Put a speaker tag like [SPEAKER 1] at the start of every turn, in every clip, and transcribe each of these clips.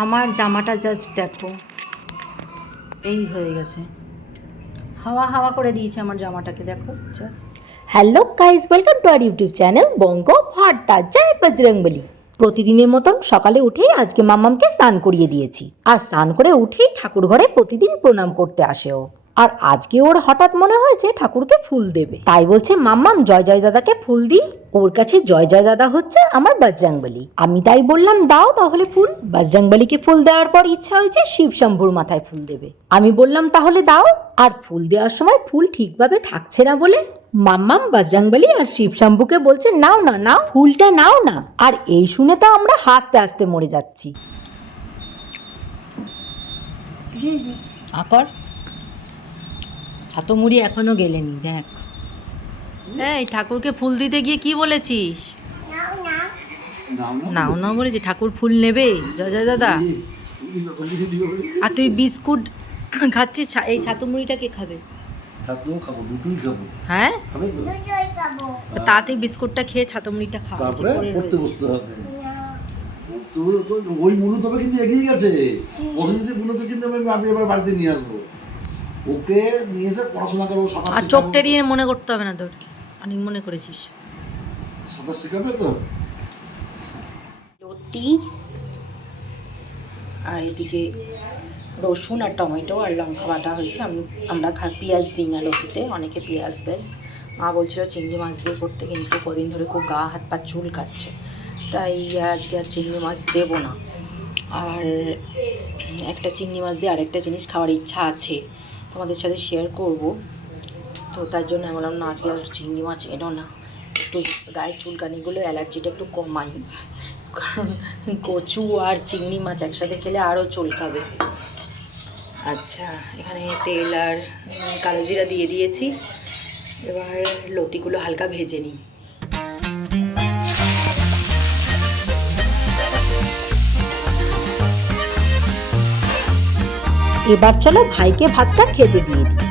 [SPEAKER 1] আমার জামাটা জাস্ট দেখো। এই হয়ে গেছে। হাওয়া হাওয়া করে দিয়েছে আমার জামাটাকে, দেখো just
[SPEAKER 2] hello guys welcome to our YouTube channel Banga Bharta জয় বজরংবলী প্রতিদিনের মতন সকালে উঠেই আজকে মাম্মামকে স্নান করিয়ে দিয়েছি। আর স্নান করে উঠেই ঠাকুর ঘরে প্রতিদিন প্রণাম করতে আসেও। আর আজকে ওর হঠাৎ মনে হয়েছে ঠাকুরকে ফুল দেবে। তাই বলছে, মাম্মাম, জয় জয় দাদাকে ফুল দিই। ওর কাছে জয় জয় দাদা হচ্ছে আমার বজরংবলী। আমি তাই বললাম, দাও তাহলে ফুল। বজরংবলীকে ফুল দেওয়ার পর ইচ্ছা হয়েছে শিব শম্ভুর মাথায় ফুল দেবে। আমি বললাম, তাহলে দাও। আর ফুল দেওয়ার সময় ফুল ঠিকভাবে থাকছে না বলে মাম্মাম, বজরংবলী আর শিব শম্ভুকে বলছে, নাও না, নাও, ফুলটা নাও না। আর এই শুনে তো আমরা হাসতে হাসতে মরে যাচ্ছি।
[SPEAKER 1] আকর? ছাতমুড়ি এখনও গেলেনি দেখ। এই ঠাকুরকে ফুল দিতে গিয়ে কি বলেছিস? নাও না। বলেছি ঠাকুর ফুল নেবে? জয় জয় দাদা। আর তুই বিস্কুট খাচ্ছিস? এই ছাতুমুড়িটা কে খাবে?
[SPEAKER 3] ছাত্রও খাব দুটোই খাব।
[SPEAKER 1] হ্যাঁ?
[SPEAKER 3] খাবে তো?
[SPEAKER 1] তাতে বিস্কুটটা খেয়ে ছাতুমুড়িটা খাওয়া
[SPEAKER 3] তারপরে পড়তে বসতে হবে। তো- তো ওই তবে কিন্তু এগিয়ে গেছে। যদি কিন্তু আমি আমি এবার বাড়িতে নিয়ে আসব। ওকে নিয়ে এসে পড়াশোনা করব সাঁতার
[SPEAKER 1] আর চোখ। টেরিয়ে মনে করতে হবে না তোর। অনেক মনে করেছিস।
[SPEAKER 3] সাঁতার শেখাবে তো?
[SPEAKER 2] লতি আর এদিকে রসুন আর টমেটো আর লঙ্কা বাটা হয়েছে। আমি আমরা খা পেঁয়াজ দিই না লতিতে অনেকে পেঁয়াজ দেয়। মা বলছিল চিংড়ি মাছ দিয়ে করতে কিন্তু কদিন ধরে খুব গা হাত পা চুল কাচ্ছে তাই আজকে আর চিংড়ি মাছ দেবো না। আর একটা চিংড়ি মাছ দিয়ে আরেকটা জিনিস খাওয়ার ইচ্ছা আছে। তোমাদের সাথে শেয়ার করব। তো তার জন্য আমি বললাম, না আজকে আর চিংড়ি মাছ এনো না। একটু গায়ের চুলকানিগুলো অ্যালার্জিটা একটু কমাই। কারণ কচু আর চিংড়ি মাছ একসাথে খেলে আরও চুলকাবে। আচ্ছা এখানে তেল আর কালো জিরা দিয়ে দিয়েছি। এবার লতিগুলো হালকা ভেজে নিই। এবার চলো ভাইকে ভাতটা খেতে দিয়ে দিই।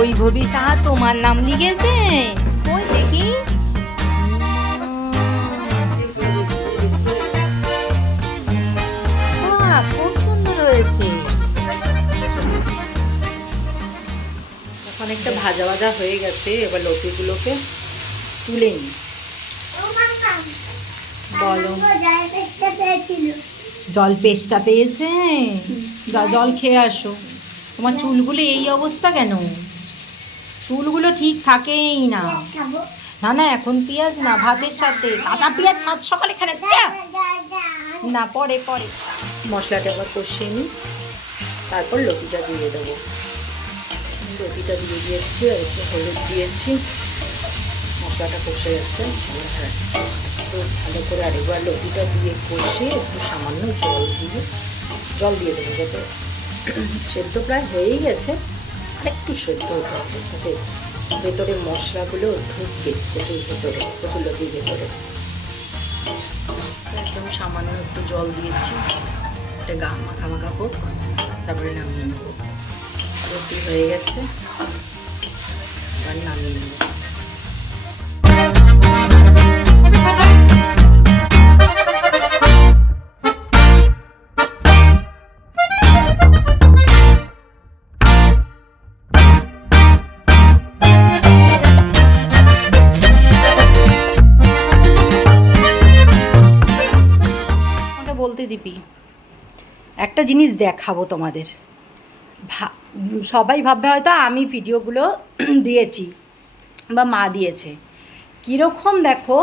[SPEAKER 1] ওই ভবি সাহা তোমার নাম লিখেছে? ওই দেখি। খুব সুন্দর হয়েছে। এখন একটা ভাজা ভাজা হয়ে গেছে এবার লতিগুলোকে তুলে নিই। বলো। জল পেস্টটা পেয়েছে? জল খেয়ে আসো। তোমার চুলগুলো এই অবস্থা কেন? চুলগুলো ঠিক থাকেই না। না না এখন পেঁয়াজ না ভাতের সাথে। কাঁচা পেঁয়াজ সাত সকালে যা। না পরে পরে। মশলাটা আবার কষিয়ে নিই। তারপর লতিটা দিয়ে দেবো। লতিটা দিয়ে দিয়েছি আর একটু হলুদ দিয়েছি। মশলাটা কষে গেছে। হ্যাঁ, একটু ভালো করে আরেকবার লতিটা দিয়ে কষে একটু সামান্য জল দিয়ে জল দিয়ে দেবো যাতে সেদ্ধ প্রায় হয়েই গেছে। একটু সেদ্ধ হতে হবে, যাতে ভেতরে মশলাগুলো ঢুকবে, কচুর ভেতরে কচুর লতির ভেতরে একদম সামান্য একটু জল দিয়েছি, এটা গা মাখা মাখা হোক, তারপরে নামিয়ে নেব। রুটি হয়ে গেছে, এবার নামিয়ে নেব। জিনিস দেখাবো তোমাদের। সবাই ভাববে হয়তো আমি ভিডিওগুলো দিয়েছি বা মা দিয়েছে। কীরকম দেখো,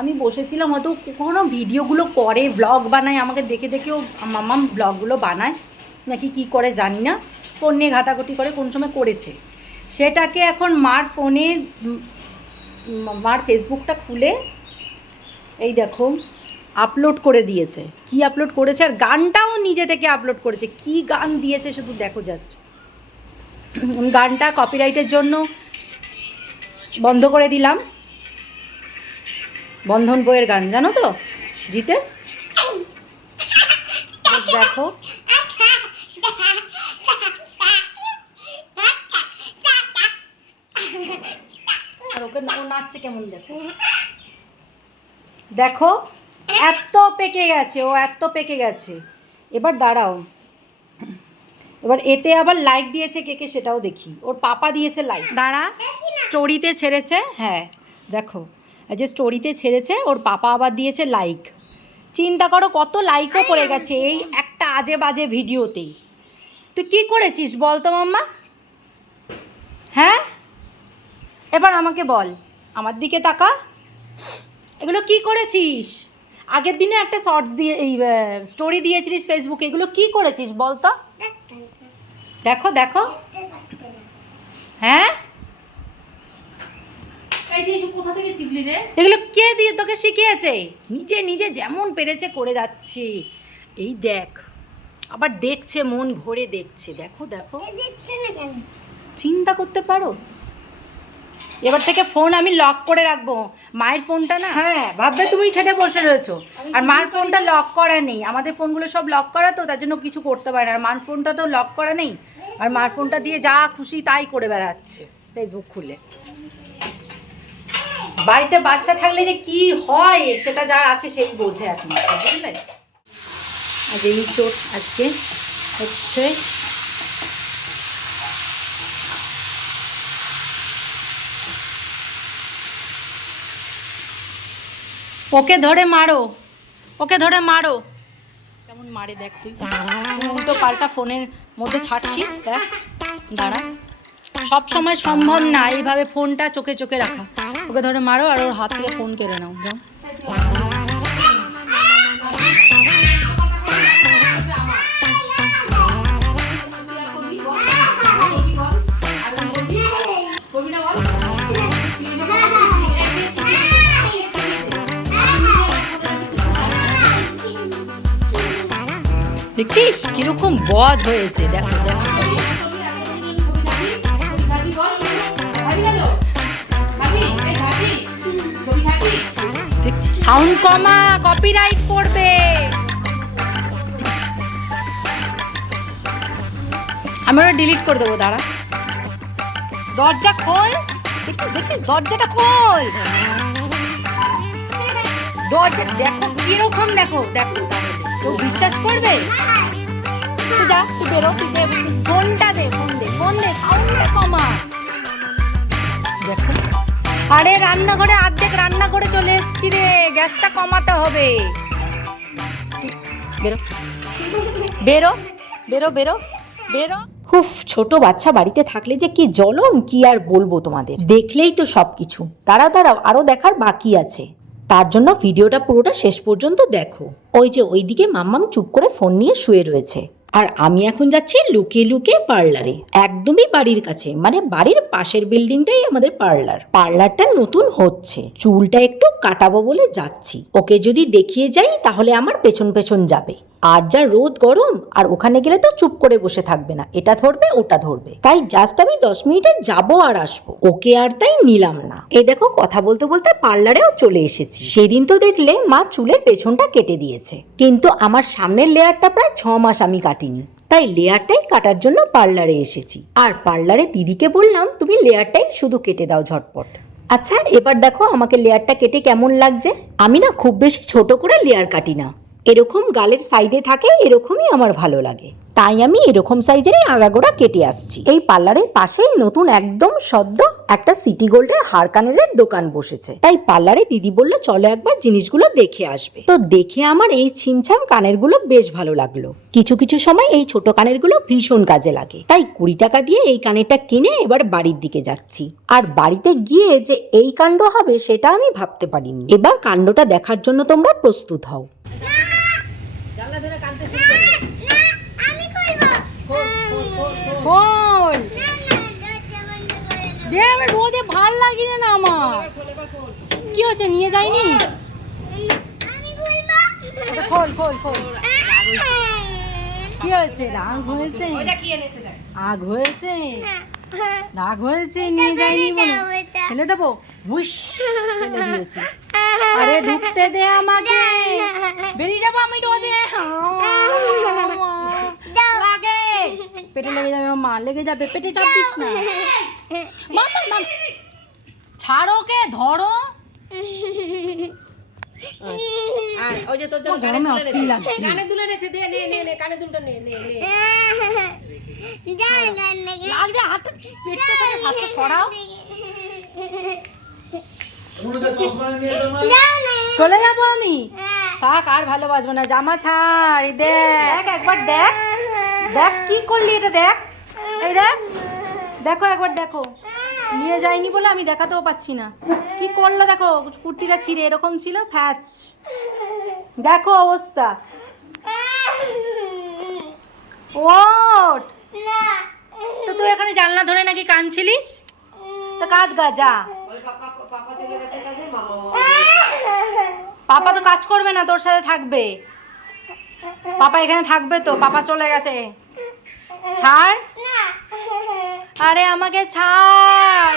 [SPEAKER 1] আমি বসেছিলাম হয়তো কখনো ভিডিওগুলো করে ব্লগ বানায়, আমাকে দেখে দেখেও মাম্মা ব্লগগুলো বানায়, নাকি কি করে জানি না, ফোন নিয়ে ঘাটাঘাটি করে কোন সময় করেছে। সেটাকে এখন মার ফোনে মার ফেসবুকটা খুলে, এই দেখো আপলোড করে দিয়েছে। কি আপলোড করেছে আর গানটাও নিজে থেকে আপলোড করেছে। কি গান দিয়েছে শুধু দেখো জাস্ট গানটা কপিরাইটের জন্য বন্ধ করে দিলাম। বন্ধন বইয়ের গান, জানো তো? জিতে? দেখো। আর ওকে নাচছে কেমন দেখো। দেখো। এত পেকে গেছে ও এত পেকে গেছে। এবার দাঁড়াও। এবার এতে আবার লাইক দিয়েছে কে কে সেটাও দেখি। ওর পাপা দিয়েছে লাইক দাঁড়া স্টোরিতে ছেড়েছে? হ্যাঁ দেখো। এই যে স্টোরিতে ছেড়েছে ওর পাপা আবার দিয়েছে লাইক চিন্তা করো কত লাইকও পড়ে গেছে এই একটা আজে বাজে ভিডিওতেই। তুই কি করেছিস বল তো মাম্মা। হ্যাঁ? এবার আমাকে বল আমার দিকে তাকা। এগুলো কি করেছিস? আগের দিনে একটা শর্টস দিয়ে এই স্টোরি দিয়েছিলিস ফেসবুকে এগুলো কি করেছিস বল তো? দেখো দেখো। হ্যাঁ?
[SPEAKER 2] কোথা থেকে শিখলি রে?
[SPEAKER 1] এগুলো কে দিয়ে তোকে শিখিয়েছে? নিজে নিজে যেমন পেরেছে করে যাচ্ছি। এই দেখ আবার দেখছে মন ভরে দেখছে। দেখো দেখো। চিন্তা করতে পারো? এবার থেকে ফোন আমি লক করে রাখব। মায়ের ফোনটা না? হ্যাঁ ভাববে তুমি ছেড়ে বসে রয়েছো। আর মার ফোনটা লক করা নেই। আমাদের ফোনগুলো সব লক করা তো তার জন্য কিছু করতে পারে না। আর মার ফোনটা তো লক করা নেই। আর মার ফোনটা দিয়ে যা খুশি তাই করে বেড়াচ্ছে ফেসবুক খুলে। বাড়িতে বাচ্চা থাকলে যে কি হয় সেটা যার আছে সেই বোঝে একমাত্র বুঝলে? আজ এই চোট আজকে হচ্ছে ওকে ধরে মারো। ওকে ধরে মারো। কেমন মারে দেখ তুই। তো উল্টো পাল্টা ফোনের মধ্যে ছাড়ছিস দেখ। দাঁড়া। সব সময় সম্ভব না এইভাবে ফোনটা চোখে চোখে রাখা। ওকে ধরে মারো আর ওর হাত থেকে ফোন কেড়ে নাও যাও। দেখছিস? কীরকম বধ হয়েছে, দেখো দেখো। সাউন্ড কমা কপিরাইট পড়বে আমি ওটা ডিলিট করে দেবো, দাঁড়া। দরজা খোল। দেখছিস দরজাটা খোল। দরজা, দেখো, কীরকম দেখো দেখো। কেউ বিশ্বাস করবে? যা তুই বেরো, তুই দে, ফোনটা দে, ফোন দে ফোন দে সাউন্ড দে কমা দেখো, আরে রান্নাঘরে অর্ধেক রান্না করে চলে এসেছি রে, গ্যাসটা কমাতে হবে। বেরো বেরো বেরো বেরো বেরো। হুফ ছোট বাচ্চা বাড়িতে থাকলে যে কি জ্বলন, কি আর বলব তোমাদের? দেখলেই তো সবকিছু। দাঁড়াও তারা আরও দেখার বাকি আছে। তার জন্য ভিডিওটা পুরোটা শেষ পর্যন্ত দেখো। ওই যে ওইদিকে মাম্মাম চুপ করে ফোন নিয়ে শুয়ে রয়েছে। আর আমি এখন যাচ্ছি লুকে লুকে পার্লারে। একদমই বাড়ির কাছে মানে বাড়ির পাশের বিল্ডিংটাই আমাদের পার্লার। পার্লারটা নতুন হচ্ছে, চুলটা একটু কাটাবো বলে যাচ্ছি। ওকে যদি দেখিয়ে যাই তাহলে আমার পেছন পেছন যাবে। আর যা রোদ, গরম, আর ওখানে গেলে তো চুপ করে বসে থাকবে না। এটা ধরবে, ওটা ধরবে। তাই জাস্ট আমি দশ মিনিটে যাব আর আসব। ওকে আর তাই নিলাম না। এই দেখো, কথা বলতে বলতে পার্লারেও চলে এসেছি। সেদিন তো দেখলে মা চুলের পেছনটা কেটে দিয়েছে। কিন্তু আমার সামনের লেয়ারটা প্রায় ছ মাস আমি কাটিনি। তাই লেয়ারটাই কাটার জন্য পার্লারে এসেছি। আর পার্লারে দিদিকে বললাম, তুমি লেয়ারটাই শুধু কেটে দাও ঝটপট। আচ্ছা এবার দেখো আমাকে লেয়ারটা কেটে কেমন লাগছে। আমি না খুব বেশি ছোট করে লেয়ার কাটি না। এরকম গালের সাইডে থাকে এরকমই আমার ভালো লাগে। তাই আমি এরকম সাইজেরই আগাগোড়া কেটে আসছি। এই পার্লারের পাশেই নতুন একদম সদ্য একটা সিটি গোল্ডের হার কানের দোকান বসেছে। তাই পার্লারে দিদি বলল, চলো একবার জিনিসগুলো দেখে আসবে। তো দেখে আমার এই ছিমছাম কানেরগুলো বেশ ভালো লাগল। কিছু কিছু সময় এই ছোট কানেরগুলো ভীষণ কাজে লাগে। তাই কুড়ি টাকা দিয়ে এই কানেরটা কিনে এবার বাড়ির দিকে যাচ্ছি। আর বাড়িতে গিয়ে যে এই কাণ্ড হবে সেটা আমি ভাবতে পারিনি। এবার কাণ্ডটা দেখার জন্য তোমরা প্রস্তুত হও। খোল দে আমার রোদে ভালো লাগে না আমার? কি হচ্ছে নিয়ে যাইনি খোল খোল খোল। কি হয়েছে? রাগ হয়েছে? আগ হয়েছে? রাগ হয়েছে নিয়ে যাইনি ফেলে দেবো? বুস ফেলে দিয়েছি। আরে ঢুকতে দে আমাকে। বেরিয়ে যাব আমি রোদে। পেটে লেগে যাবে মা লেগে যাবে পেটে চাপ দিস না মামা মাম ছাড়ো কে ধরো।
[SPEAKER 4] আয়, ওই যে তোর জন্য কানে দুল
[SPEAKER 1] অস্থির
[SPEAKER 4] এনেছে।
[SPEAKER 1] লাগছে।
[SPEAKER 4] কানে দুল এনেছে, দে, নে, নে, নে, কানে দুলটা নে, নে, নে।
[SPEAKER 1] লাগছে হাতটা পেটটা থেকে হাতটা সরাও। চলে যাব আমি। থাক আর ভালোবাসবো না। জামা ছাড় দেখ একবার দেখ। দেখ কি করলি এটা দেখ এই দেখ দেখো একবার দেখো নিয়ে যাইনি বলে আমি দেখাতেও পাচ্ছি না কি করল দেখো কুর্তিটা ছিঁড়ে এরকম ছিল ফ্যাচ দেখো অবস্থা ওট তো তুই এখানে জানলা ধরে নাকি কানছিলিস তো কাঁদ গা যা পাপা তো কাজ করবে না তোর সাথে থাকবে পাপা এখানে থাকবে তো পাপা চলে গেছে। ছাড়। আরে আমাকে ছাড়।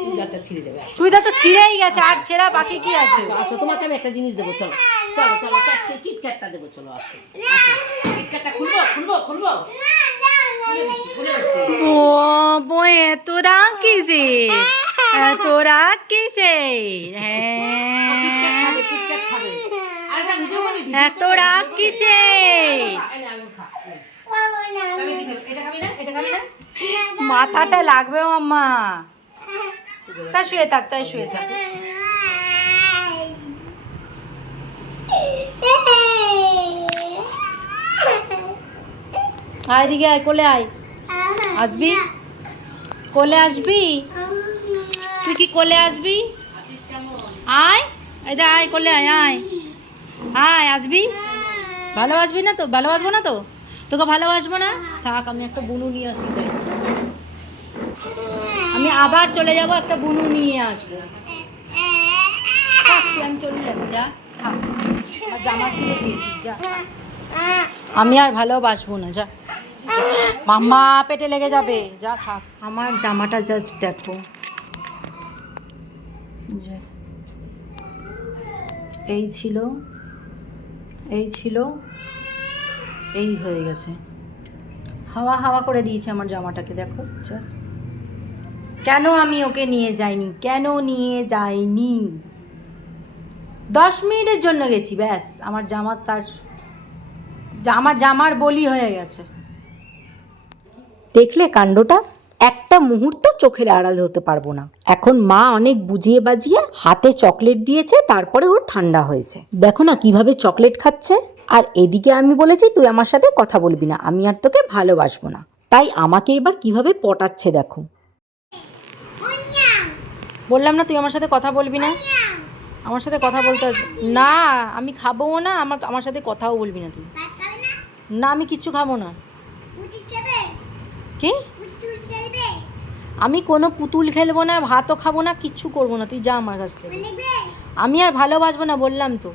[SPEAKER 4] চুড়িদারটা ছিঁড়ে যাবে
[SPEAKER 1] তো ছিঁড়েই গেছে আর ছেঁড়া বাকি কি আছে?
[SPEAKER 4] আচ্ছা তোমাকে আমি একটা জিনিস দেবো চলো চলো চলো কিটক্যাটটা দেবো চলো আসো কিটক্যাটটা খুলবো খুলবো খুলবো?
[SPEAKER 1] ও বয়ে তোরা কিসে তোরা কিসে
[SPEAKER 4] কিটক্যাট
[SPEAKER 1] হ্যাঁ
[SPEAKER 4] খাবে কিটক্যাট খাবে আরেকটা করবি
[SPEAKER 1] হ্যাঁ কিসে? মাথাটা লাগবে মাম্মা। তা শুয়ে থাক, তাই শুয়ে থাক। আয় দিকে আয়, কোলে আয়। আসবি? কোলে আসবি? তুই কি কোলে আসবি? আয়। এই আয়, কোলে আয় আয়। আয় আসবি? ভালোবাসবি না তো? ভালোবাসবো না তো? তোকে ভালোবাসবো না? থাক, আমি একটা বুনু নিয়ে আসি, যাই। আমি আবার চলে যাব, একটা বুনু নিয়ে আসব। আমি চলে যাব, যা। জামা ছিঁড়ে দিয়েছিস যা। আমি আর ভালোবাসবো না, যা। মাম্মা, পেটে লেগে যাবে। যা, থাক। আমার জামাটা জাস্ট দেখো। এই ছিল এই ছিল, এই হয়ে গেছে। হাওয়া হাওয়া করে দিয়েছে আমার জামাটাকে, দেখো জাস্ট কেন আমি ওকে নিয়ে যাইনি? কেন নিয়ে যাইনি? দশ মিনিটের জন্য গেছি, ব্যাস। আমার জামার তার, আমার জামার বলি হয়ে গেছে। দেখলে কাণ্ডটা? একটা মুহূর্ত চোখের আড়াল হতে পারব না। এখন মা অনেক বুঝিয়ে বাজিয়ে হাতে চকলেট দিয়েছে তারপরে ওর ঠান্ডা হয়েছে। দেখো না কীভাবে চকলেট খাচ্ছে। আর এদিকে আমি বলেছি তুই আমার সাথে কথা বলবি না আমি আর তোকে ভালোবাসবো না। তাই আমাকে এবার কীভাবে পটাচ্ছে দেখো। বললাম না তুই আমার সাথে কথা বলবি না। আমার সাথে কথা বলতে না আমি খাবোও না আমার আমার সাথে কথাও বলবি না তুই। না আমি কিচ্ছু খাব না। কি? আমি কোনো পুতুল খেলব না, ভাতও খাব না, কিচ্ছু করব না। তুই যা আমার কাছ থেকে। আমি আর ভালোবাসবো না, বললাম তো।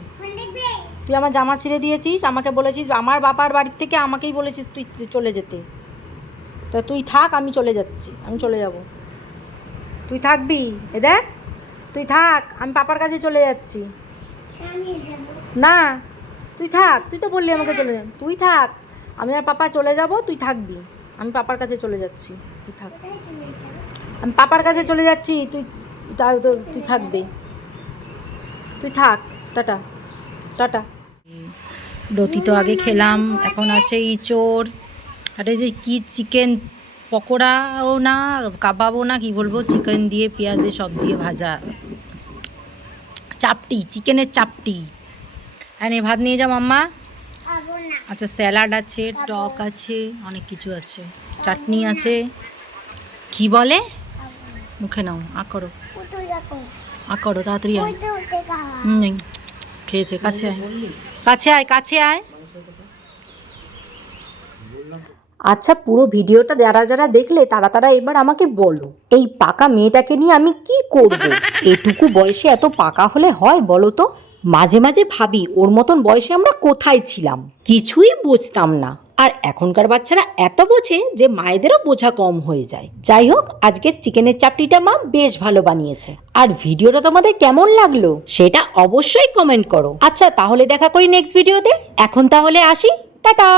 [SPEAKER 1] তুই আমার জামা ছিঁড়ে দিয়েছিস, আমাকে বলেছিস, আমার বাবার বাড়ির থেকে আমাকেই বলেছিস তুই চলে যেতে। তা তুই থাক, আমি চলে যাচ্ছি, আমি চলে যাব। তুই থাকবি? এ দেখ, তুই থাক, আমি পাপার কাছে চলে যাচ্ছি। না, তুই থাক, তুই তো বললি আমাকে চলে যা তুই থাক, আমি আর পাপা চলে যাব, তুই থাকবি। আমি পাপার কাছে চলে যাচ্ছি। তুই থাক। আমি পাপার কাছে চলে যাচ্ছি তুই তুই থাকবি। তুই থাক টাটা টাটা। রতি তো আগে খেলাম এখন আছে ইচোর আর এই যে কি চিকেন পকোড়াও না কাবাবও না কি বলব চিকেন দিয়ে পেঁয়াজ দিয়ে সব দিয়ে ভাজা। চাপটি চিকেনের চাপটি। হ্যাঁ ভাত নিয়ে যা মাম্মা। আচ্ছা স্যালাড আছে টক আছে অনেক কিছু আছে। চাটনি আছে। কি বলে? মুখে নাও আ করো। আ করো তাড়াতাড়ি হুম, খেয়েছে কাছে আয়। কাছে আয় কাছে আয়। আচ্ছা পুরো ভিডিওটা যারা যারা দেখলে তারা তারা এবার আমাকে বলো এই পাকা মেয়েটাকে নিয়ে আমি কি করব? এটুকু বয়সে এত পাকা হলে হয় বলো তো? মাঝে মাঝে ভাবি ওর মতন বয়সে আমরা কোথায় ছিলাম? কিছুই বুঝতাম না। আর এখনকার বাচ্চারা এত বোঝে যে মায়েদেরও বোঝা কম হয়ে যায়। যাই হোক, আজকের চিকেনের চাপটিটা মা বেশ ভালো বানিয়েছে। আর ভিডিওটা তোমাদের কেমন লাগল সেটা অবশ্যই কমেন্ট করো। আচ্ছা তাহলে দেখা করি নেক্সট ভিডিওতে এখন তাহলে আসি। টাটা!